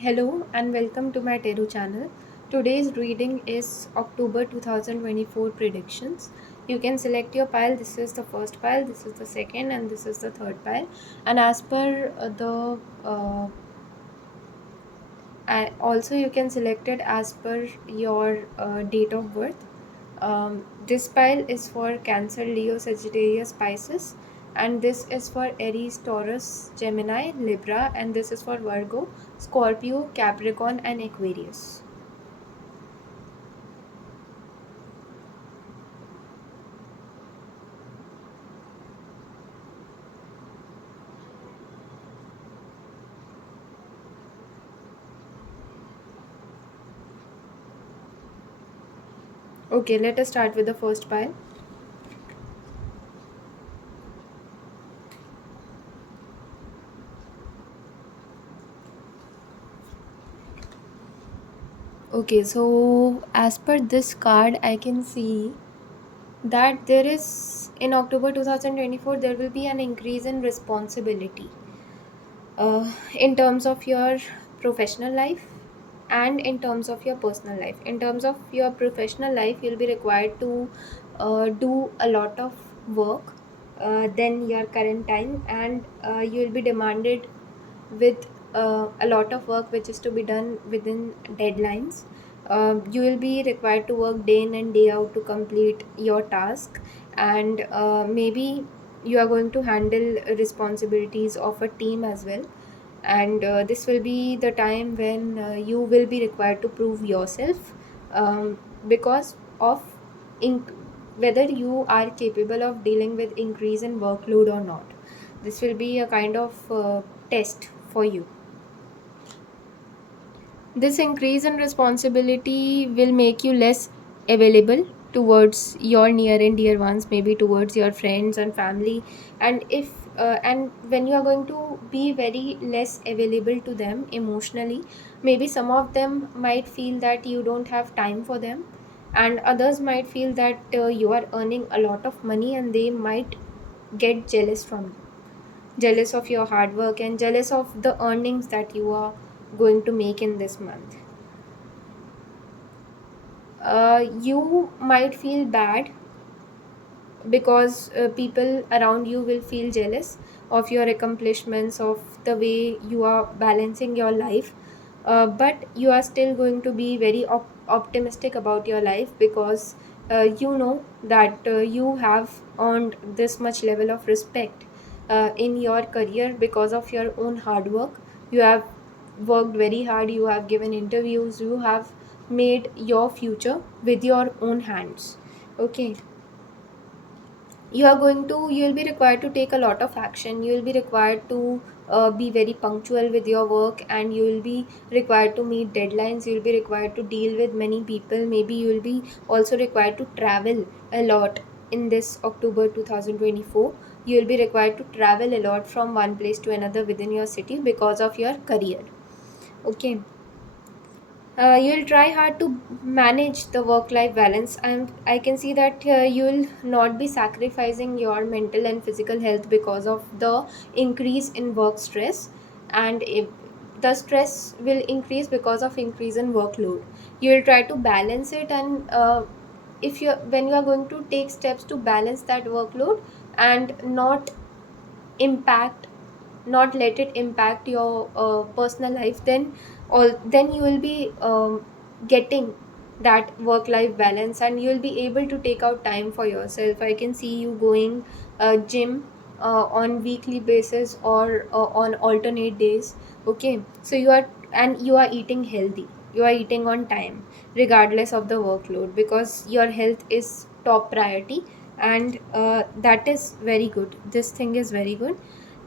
Hello and welcome to my Teru channel. Today's reading is October 2024 predictions. You can select your pile. This is the first pile, this is the second, and this is the third pile. And as per also you can select it as per your date of birth. This pile is for Cancer, Leo, Sagittarius, Pisces, and this is for Aries, Taurus, Gemini, Libra, and this is for Virgo, Scorpio, Capricorn, and Aquarius. Okay, let us start with the first pile. Okay, so as per this card, I can see that there is in October 2024 there will be an increase in responsibility in terms of your professional life and in terms of your personal life. In terms of your professional life, you'll be required to do a lot of work than your current time, and you'll be demanded with a lot of work which is to be done within deadlines. You will be required to work day in and day out to complete your task, and maybe you are going to handle responsibilities of a team as well. And this will be the time when you will be required to prove yourself, because of inc- whether you are capable of dealing with increase in workload or not. This will be a kind of test for you. This increase in responsibility will make you less available towards your near and dear ones, maybe towards your friends and family. And if and when you are going to be very less available to them emotionally, maybe some of them might feel that you don't have time for them, and others might feel that you are earning a lot of money and they might get jealous from you, jealous of your hard work and jealous of the earnings that you are going to make in this month. You might feel bad because people around you will feel jealous of your accomplishments, of the way you are balancing your life. But you are still going to be very optimistic about your life, because you know that you have earned this much level of respect in your career because of your own hard work. You have worked very hard, you have given interviews, you have made your future with your own hands. Okay, you'll be required to take a lot of action. You'll be required to be very punctual with your work, and you will be required to meet deadlines. You'll be required to deal with many people. Maybe you'll be also required to travel a lot in this October 2024. You'll be required to travel a lot from one place to another within your city because of your career. Okay, you'll try hard to manage the work life balance, and I can see that you'll not be sacrificing your mental and physical health because of the increase in work stress. And if the stress will increase because of increase in workload, you'll try to balance it. And if you when you are going to take steps to balance that workload and impact not let it impact your personal life, then you will be getting that work life balance, and you will be able to take out time for yourself. I can see you going gym on weekly basis or on alternate days. Okay, so you are eating healthy, you are eating on time regardless of the workload, because your health is top priority. And that is very good, this thing is very good.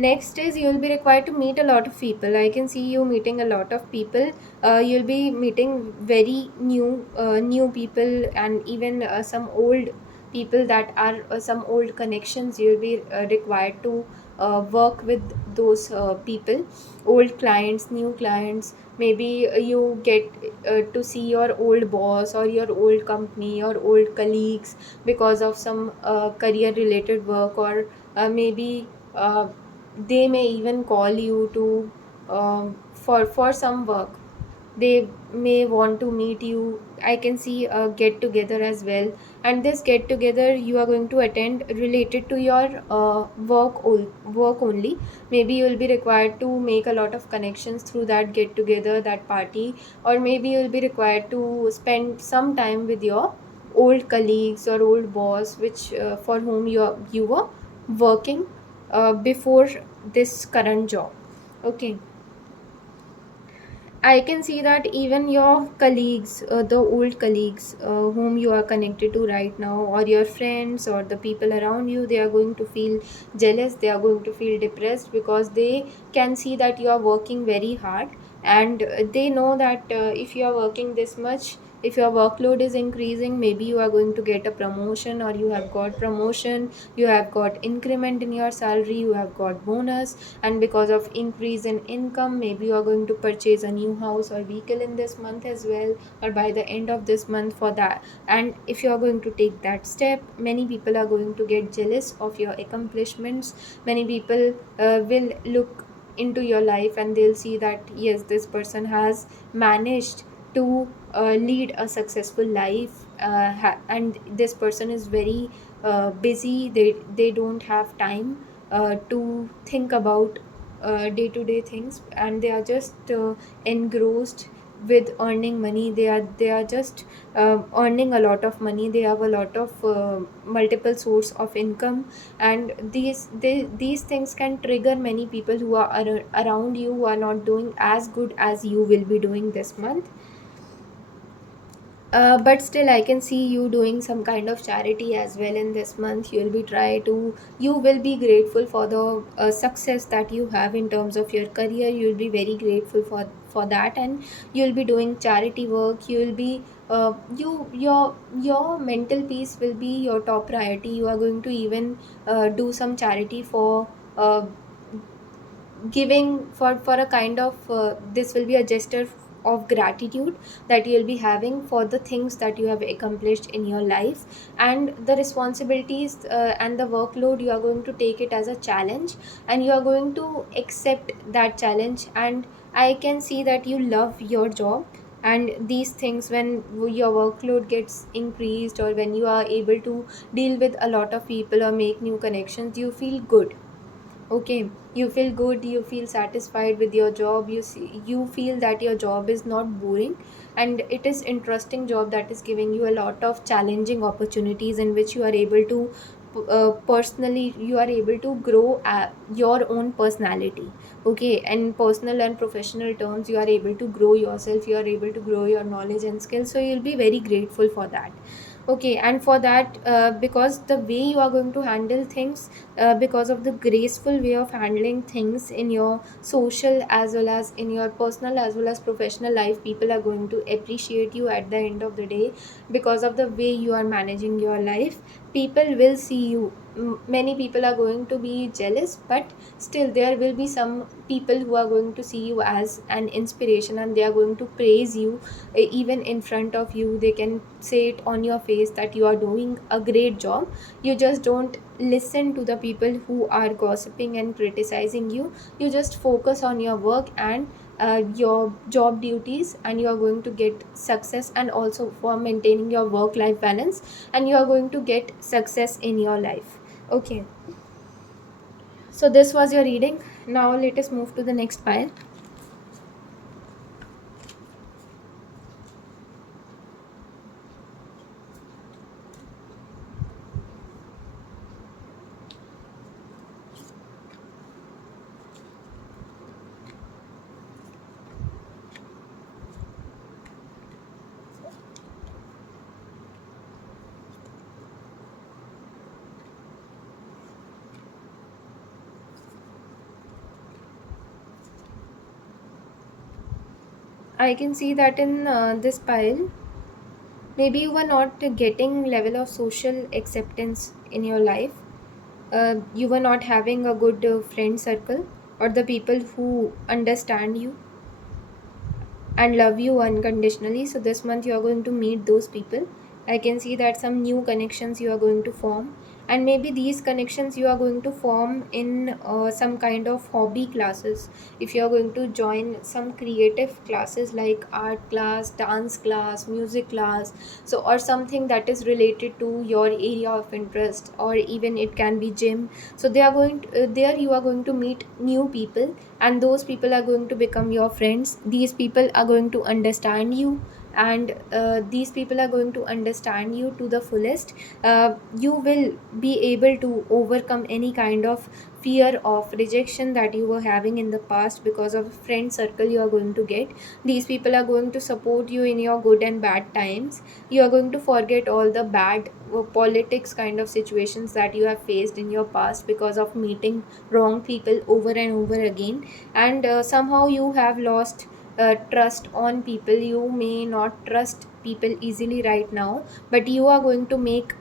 Next is you will be required to meet a lot of people. I can see you meeting a lot of people. You'll be meeting very new people, and even some old people that are some old connections. You'll be required to work with those people, old clients, new clients. Maybe you get to see your old boss or your old company or old colleagues because of some career related work, or maybe they may even call you to for some work. They may want to meet you. I can see a get together as well, and this get together you are going to attend related to your work only. Maybe you will be required to make a lot of connections through that get together, that party. Or maybe you will be required to spend some time with your old colleagues or old boss, which for whom you were working before this current job. Okay. I can see that even your colleagues, the old colleagues whom you are connected to right now, or your friends, or the people around you, they are going to feel jealous, they are going to feel depressed, because they can see that you are working very hard. And they know that if you are working this much, if your workload is increasing, maybe you are going to get a promotion, or you have got promotion, you have got increment in your salary, you have got bonus. And because of increase in income, maybe you are going to purchase a new house or vehicle in this month as well, or by the end of this month for that. And if you are going to take that step, many people are going to get jealous of your accomplishments. Many people will look into your life, and they'll see that yes, this person has managed to lead a successful life, and this person is very busy. They don't have time to think about day-to-day things, and they are just engrossed with earning money. They are just earning a lot of money. They have a lot of multiple source of income, and these things can trigger many people who are around you, who are not doing as good as you will be doing this month. But still I can see you doing some kind of charity as well in this month. You will be grateful for the success that you have in terms of your career. You will be very grateful for that, and you will be doing charity work. You will be your mental peace will be your top priority. You are going to even do some charity for uh, giving, for a kind of this will be a gesture of gratitude that you'll be having for the things that you have accomplished in your life. And the responsibilities and the workload, you are going to take it as a challenge, and you are going to accept that challenge. And I can see that you love your job. And these things, when your workload gets increased, or when you are able to deal with a lot of people or make new connections, you feel good. Okay, you feel good, you feel satisfied with your job. You feel that your job is not boring, and it is interesting job that is giving you a lot of challenging opportunities, in which you are able to personally, you are able to grow your own personality. Okay, and personal and professional terms, you are able to grow yourself, you are able to grow your knowledge and skills, so you'll be very grateful for that. Okay, and for that, because the way you are going to handle things, because of the graceful way of handling things in your social as well as in your personal as well as professional life, people are going to appreciate you at the end of the day. Because of the way you are managing your life, people will see you. Many people are going to be jealous, but still there will be some people who are going to see you as an inspiration, and they are going to praise you. Even in front of you, they can say it on your face that you are doing a great job. You just don't listen to the people who are gossiping and criticizing you. You just focus on your work and your job duties, and you are going to get success, and also for maintaining your work life balance, and you are going to get success in your life. Okay, so this was your reading. Now let us move to the next pile. I can see that in this pile, maybe you were not getting level of social acceptance in your life. You were not having a good friend circle, or the people who understand you and love you unconditionally. So this month you are going to meet those people. I can see that some new connections you are going to form, And maybe these connections you are going to form in some kind of hobby classes. If you are going to join some creative classes like art class, dance class, music class, so or something that is related to your area of interest, or even it can be gym. So they are going to, there you are going to meet new people, and those people are going to become your friends. These people are going to understand you, and these people are going to understand you to the fullest. You will be able to overcome any kind of fear of rejection that you were having in the past because of friend circle you are going to get. These people are going to support you in your good and bad times. You are going to forget all the bad politics kind of situations that you have faced in your past because of meeting wrong people over and over again. And somehow you have lost trust on people. You may not trust people easily right now, but you are going to make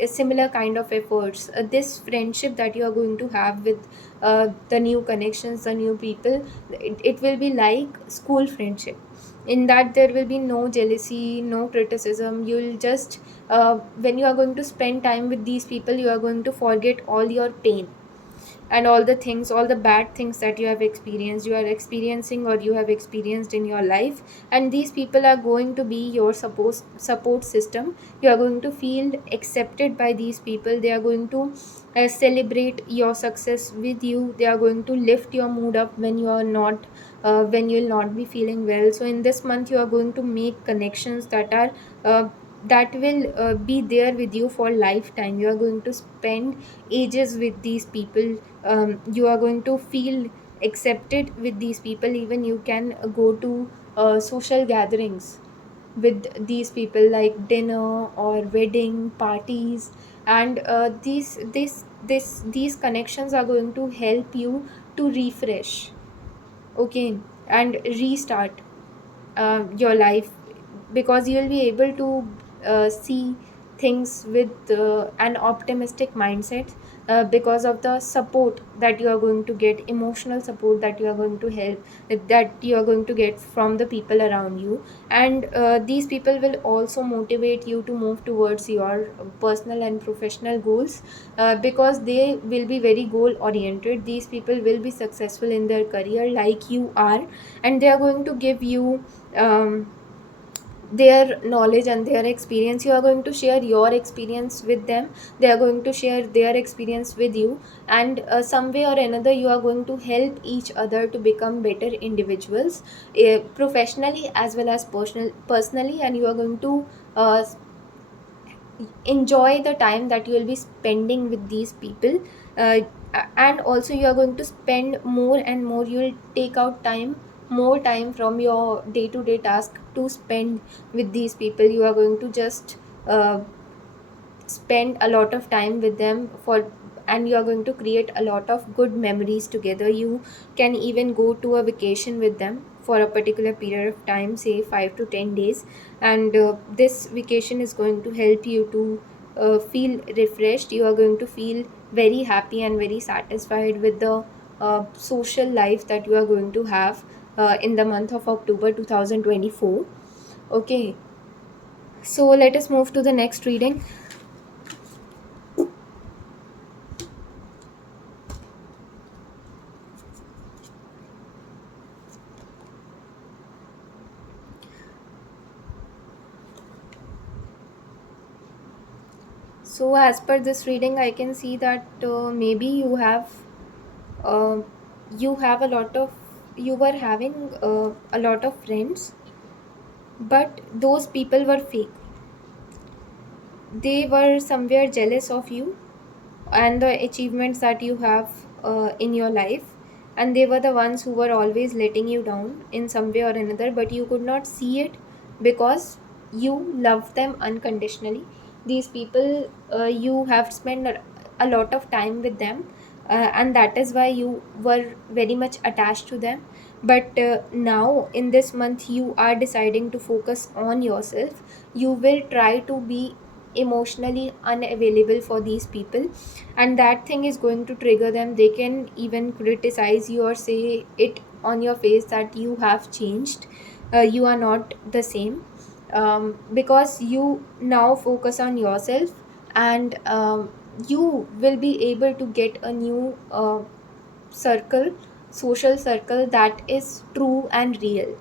a similar kind of efforts. This friendship that you are going to have with the new connections, the new people, it will be like school friendship, in that there will be no jealousy, no criticism. You'll just when you are going to spend time with these people, you are going to forget all your pain and all the things, all the bad things that you have experienced, you are experiencing, or you have experienced in your life. And these people are going to be your support system. You are going to feel accepted by these people. They are going to celebrate your success with you. They are going to lift your mood up when you are not when you will not be feeling well. So in this month you are going to make connections that are that will be there with you for lifetime. You are going to spend ages with these people. You are going to feel accepted with these people. Even you can go to social gatherings with these people, like dinner or wedding parties. And these connections are going to help you to refresh, okay, and restart your life, because you will be able to see things with an optimistic mindset, because of the support that you are going to get, emotional support that you are going to help, that you are going to get from the people around you. And these people will also motivate you to move towards your personal and professional goals, because they will be very goal oriented. These people will be successful in their career like you are, and they are going to give you their knowledge and their experience. You are going to share your experience with them, they are going to share their experience with you. And some way or another you are going to help each other to become better individuals, professionally as well as personally. And you are going to uh, enjoy the time that you will be spending with these people. uh, and also you are going to spend more and more. You will take out time, more time from your day to day task to spend with these people. You are going to just uh, spend a lot of time with them for, and you are going to create a lot of good memories together. You can even go to a vacation with them for a particular period of time, say 5 to 10 days. And this vacation is going to help you to feel refreshed. You are going to feel very happy and very satisfied with the social life that you are going to have in the month of October 2024. Okay, so let us move to the next reading. So, as per this reading, I can see that maybe uh, you have a lot of, you were having a lot of friends, but those people were fake. They were somewhere jealous of you and the achievements that you have in your life, and they were the ones who were always letting you down in some way or another, but you could not see it because you love them unconditionally. These people, you have spent a lot of time with them, and that is why you were very much attached to them. But now in this month you are deciding to focus on yourself. You will try to be emotionally unavailable for these people, and that thing is going to trigger them. They can even criticize you or say it on your face that you have changed, you are not the same, because you now focus on yourself. And you will be able to get a new circle, social circle, that is true and real.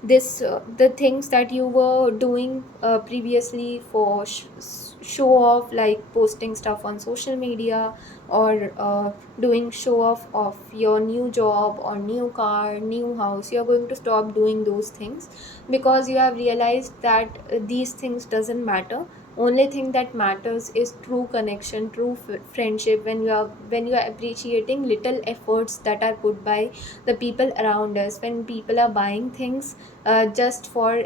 This the things that you were doing previously for show off, like posting stuff on social media, or doing show off of your new job or new car, new house, you're going to stop doing those things, because you have realized that these things doesn't matter. Only thing that matters is true connection, true friendship, when you are appreciating little efforts that are put by the people around us. When people are buying things just for,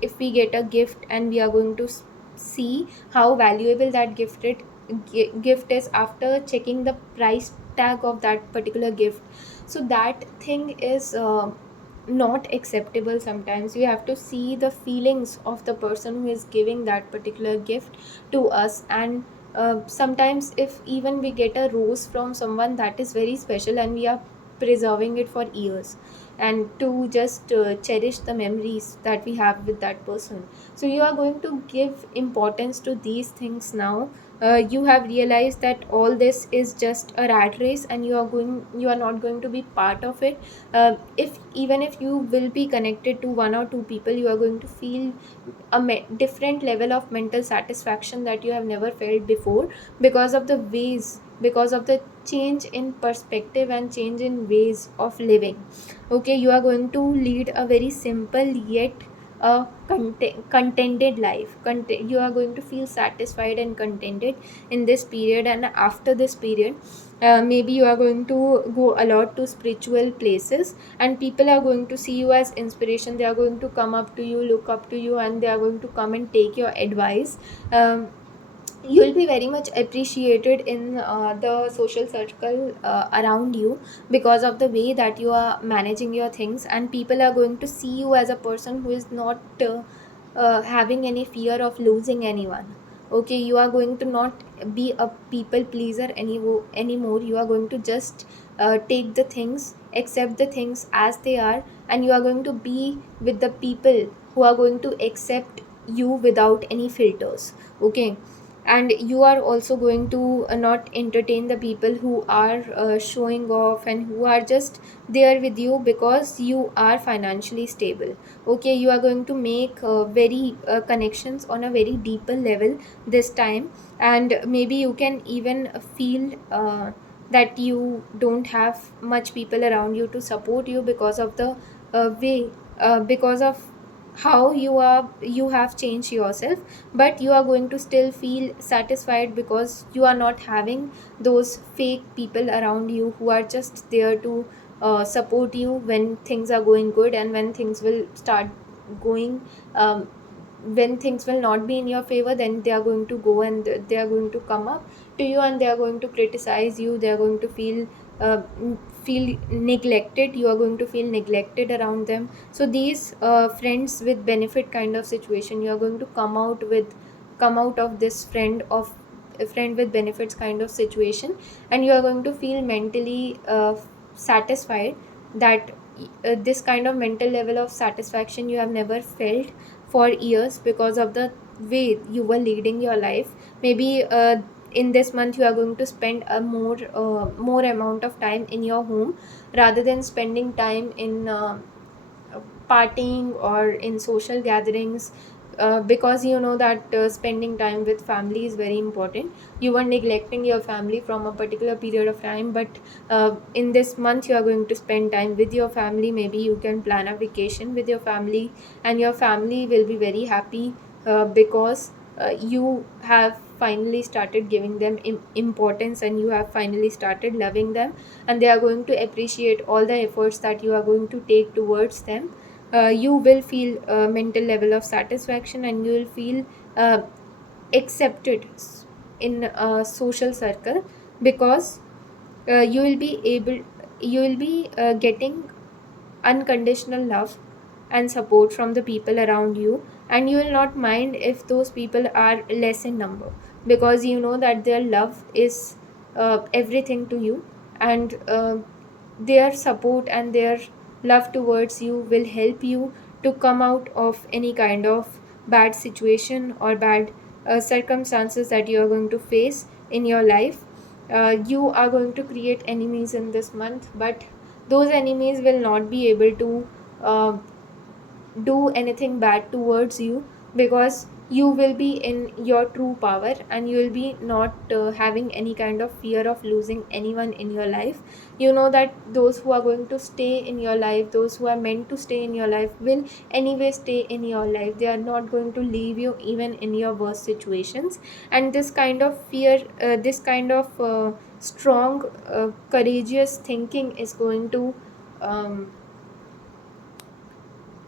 if we get a gift and we are going to see how valuable that gift is after checking the price tag of that particular gift. So that thing is not acceptable. Sometimes you have to see the feelings of the person who is giving that particular gift to us. And sometimes if even we get a rose from someone, that is very special, and we are preserving it for years, and to just cherish the memories that we have with that person. So you are going to give importance to these things now. You have realized that all this is just a rat race, and you are not going to be part of it. If even if you will be connected to one or two people, you are going to feel a different level of mental satisfaction that you have never felt before, because of the ways, because of the change in perspective and change in ways of living. Okay, you are going to lead a very simple yet a contented life. You are going to feel satisfied and contented in this period. And after this period, maybe you are going to go a lot to spiritual places, and people are going to see you as inspiration. They are going to come up to you, look up to you, and they are going to come and take your advice. You will be very much appreciated in the social circle around you, because of the way that you are managing your things, and people are going to see you as a person who is not having any fear of losing anyone. Okay, you are going to not be a people pleaser anymore. You are going to just take the things, accept the things as they are, and you are going to be with the people who are going to accept you without any filters. Okay, and you are also going to not entertain the people who are showing off, and who are just there with you because you are financially stable. Okay, you are going to make very connections on a very deeper level this time. And maybe you can even feel that you don't have much people around you to support you, because of the way because of how you have changed yourself. But you are going to still feel satisfied, because you are not having those fake people around you who are just there to support you when things are going good, and when things will start going when things will not be in your favor, then they are going to go and they are going to come up to you, and they are going to criticize you. They are going to feel neglected. You are going to feel neglected around them. So these friends with benefit kind of situation, you are going to come out of this friend of a friend with benefits kind of situation, and you are going to feel mentally satisfied. That this kind of mental level of satisfaction you have never felt for years, because of the way you were leading your life. Maybe in this month you are going to spend a more amount of time in your home, rather than spending time in partying or in social gatherings, because you know that spending time with family is very important. You were neglecting your family from a particular period of time, but in this month you are going to spend time with your family. Maybe you can plan a vacation with your family, and your family will be very happy because you have finally started giving them importance, and you have finally started loving them, and they are going to appreciate all the efforts that you are going to take towards them. You will feel a mental level of satisfaction, and you will feel uh, accepted in a social circle, because you will be getting unconditional love and support from the people around you. And you will not mind if those people are less in number, because you know that their love is everything to you. And their support and their love towards you will help you to come out of any kind of bad situation or bad circumstances that you are going to face in your life. You are going to create enemies in this month, but those enemies will not be able to uh, do anything bad towards you, because you will be in your true power, and you will be not having any kind of fear of losing anyone in your life. You know that those who are going to stay in your life, those who are meant to stay in your life, will anyway stay in your life. They are not going to leave you even in your worst situations. And this kind of fear, this kind of strong courageous thinking is going to um,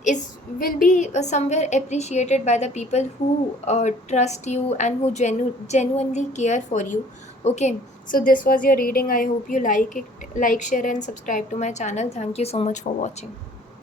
is will be somewhere appreciated by the people who trust you and who genuinely care for you. Okay, so this was your reading. I hope you like it. Like, share and subscribe to my channel. Thank you so much for watching.